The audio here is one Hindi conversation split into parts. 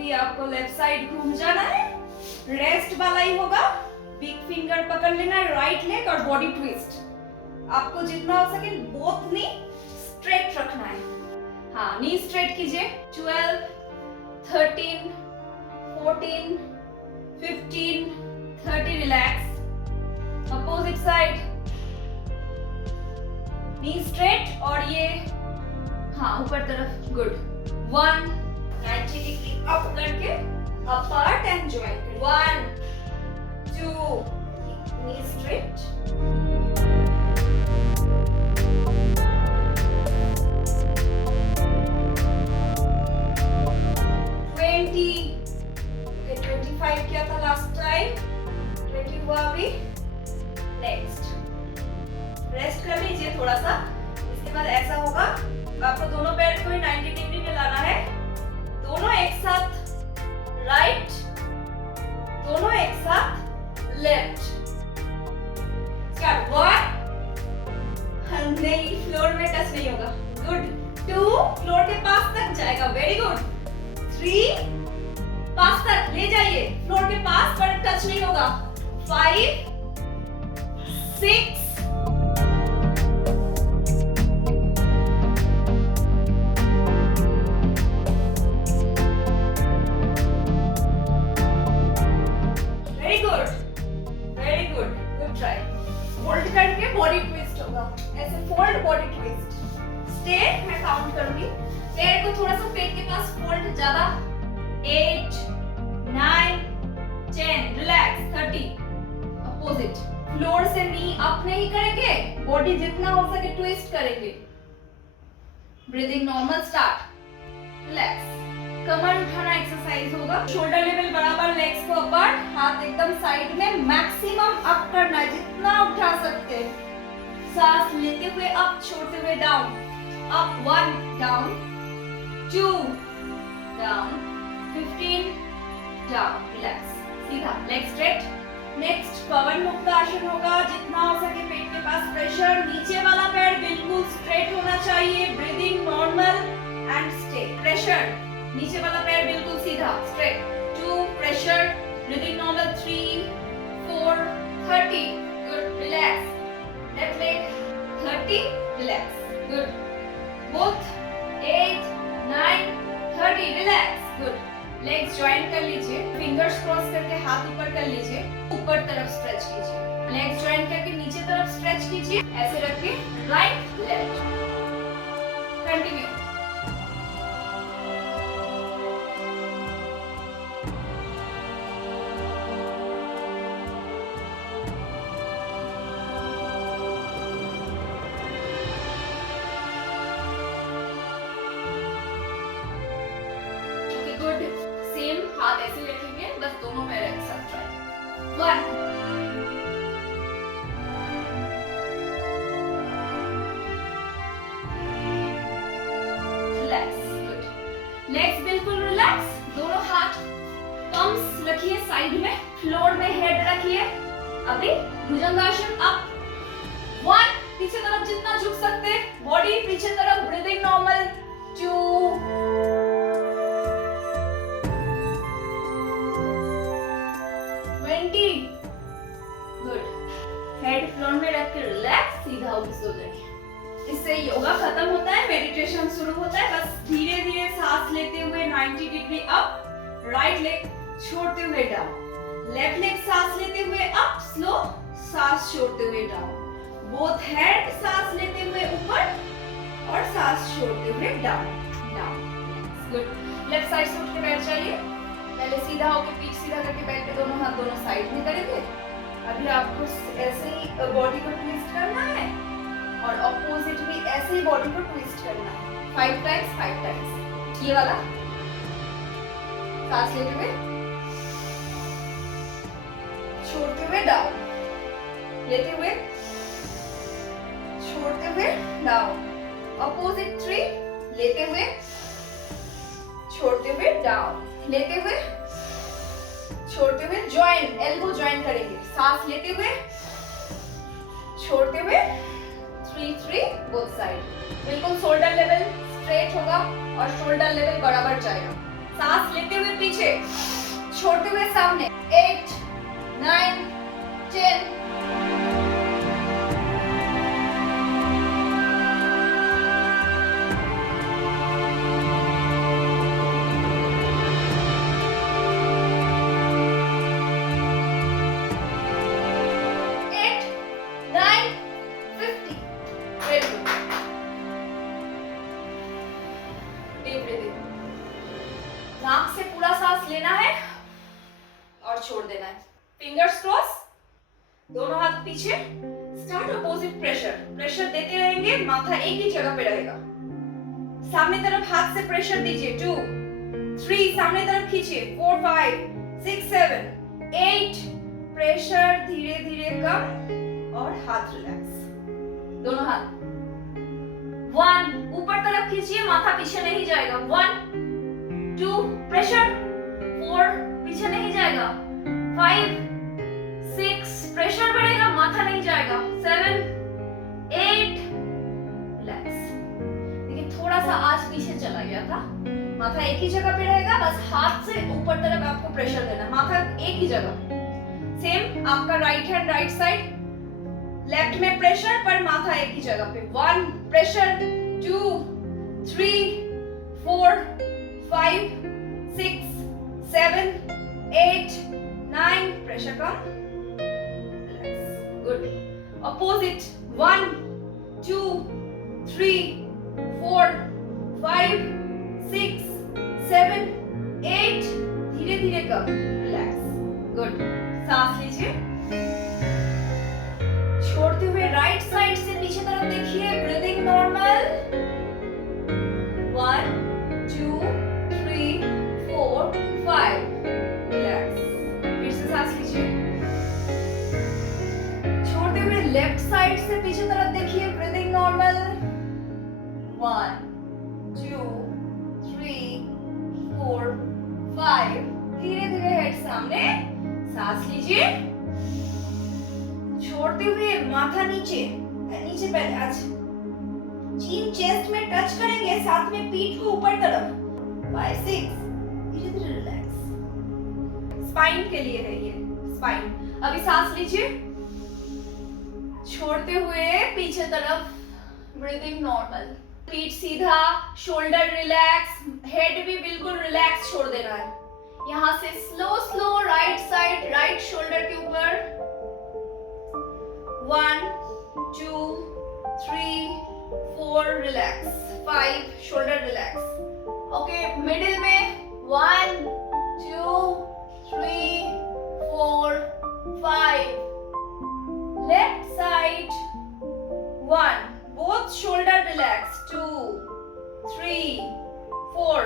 अभी आपको लेफ्ट साइड घूम जाना है, रेस्ट वाला ही होगा। बिग फिंगर पकड़ लेना है, राइट लेग और बॉडी ट्विस्ट। आपको जितना हो सके बोथ नी स्ट्रेट रखना है। हाँ, नी स्ट्रेट कीजिए। 12, 13, 14, 15, 30 relax. Opposite side knee straight और ये हाँ ऊपर तरफ। गुड। 1 90 डिग्री अप करके apart and join. 1 2 knee straight. 20 25 किया था लास्ट टाइम, 20 हुआ अभी। नेक्स्ट रेस्ट कर लीजिए थोड़ा सा। इसके बाद ऐसा होगा, आपको दोनों पैर को 90 डिग्री में लाना है। दोनों एक साथ राइट, दोनों एक साथ लेफ्ट। स्टार्ट। 1 नहीं, फ्लोर में टच नहीं होगा। गुड। 2 फ्लोर के पास तक जाएगा। Very good. 3 पास तक ले जाइए, फ्लोर के पास, पर टच नहीं होगा। 5 6 very good, very good. Good try. Fold करके बॉडी ट्विस्ट होगा। ऐसे फोल्ड, बॉडी ट्विस्ट। स्टे, मैं काउंट करूंगी। पैर को थोड़ा सा पेट के पास फोल्ड, ज्यादा। 8 9 10 रिलैक्स। 30 अपोजिट। फ्लोर से नी अप नहीं करेंगे, बॉडी जितना हो सके ट्विस्ट करेंगे। Breathing normal. स्टार्ट। रिलैक्स। कमर उठाना एक्सरसाइज होगा। शोल्डर लेवल बराबर, लेग्स को अपार्ट, हाथ एकदम साइड में। मैक्सिमम अप करना है, जितना उठा सकते हैं। सांस लेते हुए अप, छोड़ते हुए down. Up 1 down, 2 down, 15 down. Relax. सीधा लेग स्ट्रेट। नेक्स्ट पवन मुक्त आसन होगा। जितना हो सके पेट के पास प्रेशर। नीचे वाला पैर बिल्कुल स्ट्रेट होना चाहिए। Breathing normal and stay. Pressure, नीचे वाला पैर बिल्कुल सीधा straight. 2 pressure. Breathing normal. 3 4 30। Good. Relax. Left leg 30 relax. Good. Both 8 9 30 relax. Good. Legs join कर लीजिए। फिंगर्स क्रॉस करके हाथ ऊपर कर लीजिए। ऊपर तरफ स्ट्रेच कीजिए। लेग्स ज्वाइन करके नीचे तरफ स्ट्रेच कीजिए। ऐसे रख के right left. Continue. Good. Same हाथ ऐसे रखेंगे, बस दोनों पैर एक साथ ट्राई। 1 रिलैक्स। गुड। लेग्स बिल्कुल रिलैक्स। दोनों हाथ पम्प्स रखिए साइड में, फ्लोर में हेड रखिए। अभी भुजंगासन अप। 1 पीछे तरफ जितना झुक सकते, बॉडी पीछे तरफ। Breathing normal. 2 20 good. Head floor में रख के रिलैक्स, सीधा उठ सो जाइए। इससे योगा खत्म होता है, मेडिटेशन शुरू होता है। बस धीरे धीरे सांस लेते हुए 90 डिग्री अप, राइट लेग छोड़ते हुए डाउन। लेफ्ट लेग सांस लेते हुए अप, स्लो, सांस छोड़ते हुए डाउन। बोथ हेड सांस लेते हुए ऊपर और सांस छोड़ते हुए down down. Good. Left side से उठ के बैठ जाइए। पहले सीधा होकर पीठ सीधा करके बैठ के दोनों हाथ दोनों साइड में करेंगे। अभी आपको ऐसे ही बॉडी को ट्विस्ट करना है और ऑपोजिट भी ऐसे ही बॉडी को ट्विस्ट करना है। 5 टाइम्स 5 टाइम्स। ये वाला सांस लेते हुए, छोड़ते हुए डाउन, लेते हुए, छोड़ते हुए डाउन। ऑपोजिट 3 लेते हुए, छोड़ते हुए डाउन, लेते हुए, छोड़ते हुए ज्वाइन, एल्बो ज्वाइन करेंगे। सांस लेते हुए, छोड़ते हुए 3 बोथ साइड। बिल्कुल शोल्डर लेवल स्ट्रेट होगा और शोल्डर लेवल बराबर जाएगा। सांस लेते हुए पीछे पीछे, छोड़ते हुए सामने। 8 9 10 नाक से पूरा सांस लेना है और छोड़ देना है। फिंगर्स क्रॉस, दोनों हाथ पीछे। Start opposite pressure. प्रेशर देते रहेंगे, माथा एक ही जगह पे रहेगा। सामने तरफ हाथ से प्रेशर दीजिए। 2 3 सामने तरफ खींचिए। 4 5 6 7 8 प्रेशर धीरे धीरे कम और हाथ रिलैक्स। दोनों हाथ। 1 ऊपर तरफ खींचिए, माथा पीछे नहीं जाएगा। 1 2 प्रेशर। 4 पीछे नहीं जाएगा। 5 6 प्रेशर बढ़ेगा, माथा नहीं जाएगा। 7 8 रिलैक्स। देखिए थोड़ा सा आज पीछे चला गया था, माथा एक ही जगह पे रहेगा, बस हाथ से ऊपर तरफ आपको प्रेशर देना, माथा एक ही जगह। सेम आपका right hand right side, left में प्रेशर पर माथा एक ही जगह पे। 1 प्रेशर। 2 3 4 5 6 7 8 9 प्रेशर कम। गुड। अपोजिट। 1 2 3 4 5 6 7 8 धीरे धीरे कम। रिलैक्स। गुड। सांस लीजिए, छोड़ते हुए राइट साइड से पीछे तरफ देखिए। Breathing normal. 1 2 3 4 5 रिलैक्स। फिर से सांस लीजिए, छोड़ते हुए लेफ्ट साइड से पीछे तरफ देखिए। Breathing normal. 1 2 3 4 5 धीरे धीरे हेड सामने। सांस लीजिए, छोड़ते हुए माथा नीचे नीचे पहले आज चीन चेस्ट में टच करेंगे, साथ में पीठ को ऊपर तरफ। 5 6 धीरे धीरे रिलैक्स। स्पाइन के लिए है ये, स्पाइन। अभी सांस लीजिए, छोड़ते हुए पीछे तरफ। Breathing normal. पीठ सीधा, शोल्डर रिलैक्स, हेड भी बिल्कुल रिलैक्स छोड़ देना है। यहाँ से slow slow right side, right shoulder के ऊपर। 1 2 3 4 relax. 5 shoulder relax. Okay, middle में 1 2 3 4 5 left side. 1 both shoulder relax। 2 3 4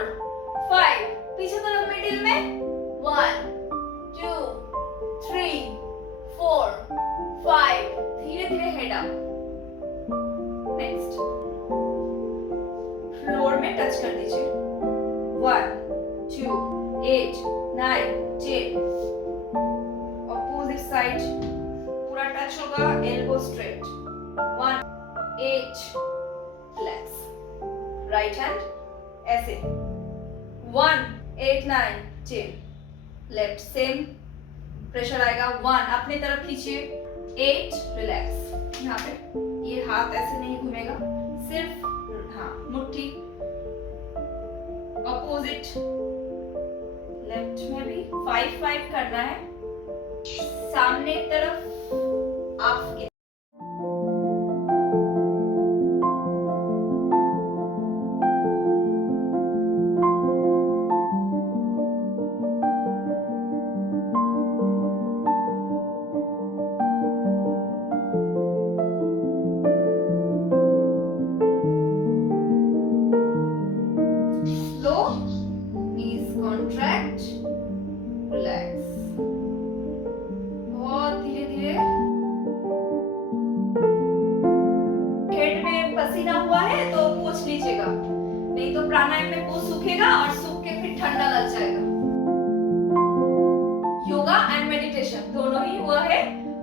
5 पीछे तरफ मिडिल में। 1 2 3 4 5 धीरे धीरे हेड अप। नेक्स्ट, फ्लोर में टच कर दीजिए। 1 2 8 9 10 अपोजिट साइड पूरा टच होगा, elbow straight. 1 8 relax. Right hand ऐसे। 1 8 9 10 लेफ्ट सेम प्रेशर आएगा। 1 अपने तरफ खींचिए। 8 रिलैक्स। यहाँ पे ये हाथ ऐसे नहीं घूमेगा, सिर्फ हाँ मुट्ठी। अपोजिट लेफ्ट में भी 5 5 करना है। सामने तरफ आपके contract, relax। बहुत धीरे धीरे। हेड में पसीना हुआ है तो पोंछ लीजिएगा, नहीं तो प्राणायाम में पोंछ सूखेगा और सूख के फिर ठंडा लग जाएगा। योगा एंड मेडिटेशन दोनों ही हुआ है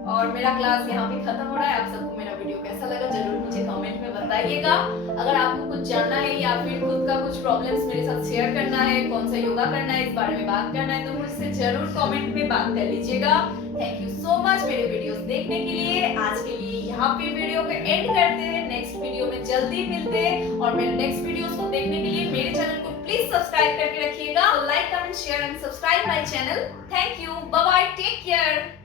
और मेरा क्लास यहाँ पे खत्म हो रहा है। आप सबको मेरा वीडियो कैसा लगा जरूर मुझे कमेंट में बताइए। बताइएगा। अगर आपको कुछ जानना है या फिर खुद का कुछ प्रॉब्लम्स मेरे साथ शेयर करना है, कौन सा योगा करना है, इस बारे में बात करना है, तो मुझसे जरूर कमेंट में बात कर लीजिएगा। थैंक यू सो मच मेरे वीडियोस देखने के लिए। आज के लिए यहाँ पे वीडियो को एंड करते हैं, नेक्स्ट वीडियो में जल्दी मिलते हैं। और मेरे नेक्स्ट वीडियोस को देखने के लिए मेरे चैनल को प्लीज सब्सक्राइब करके रखिएगा। Like, comment, share and subscribe my channel. Thank you, bye bye, take care.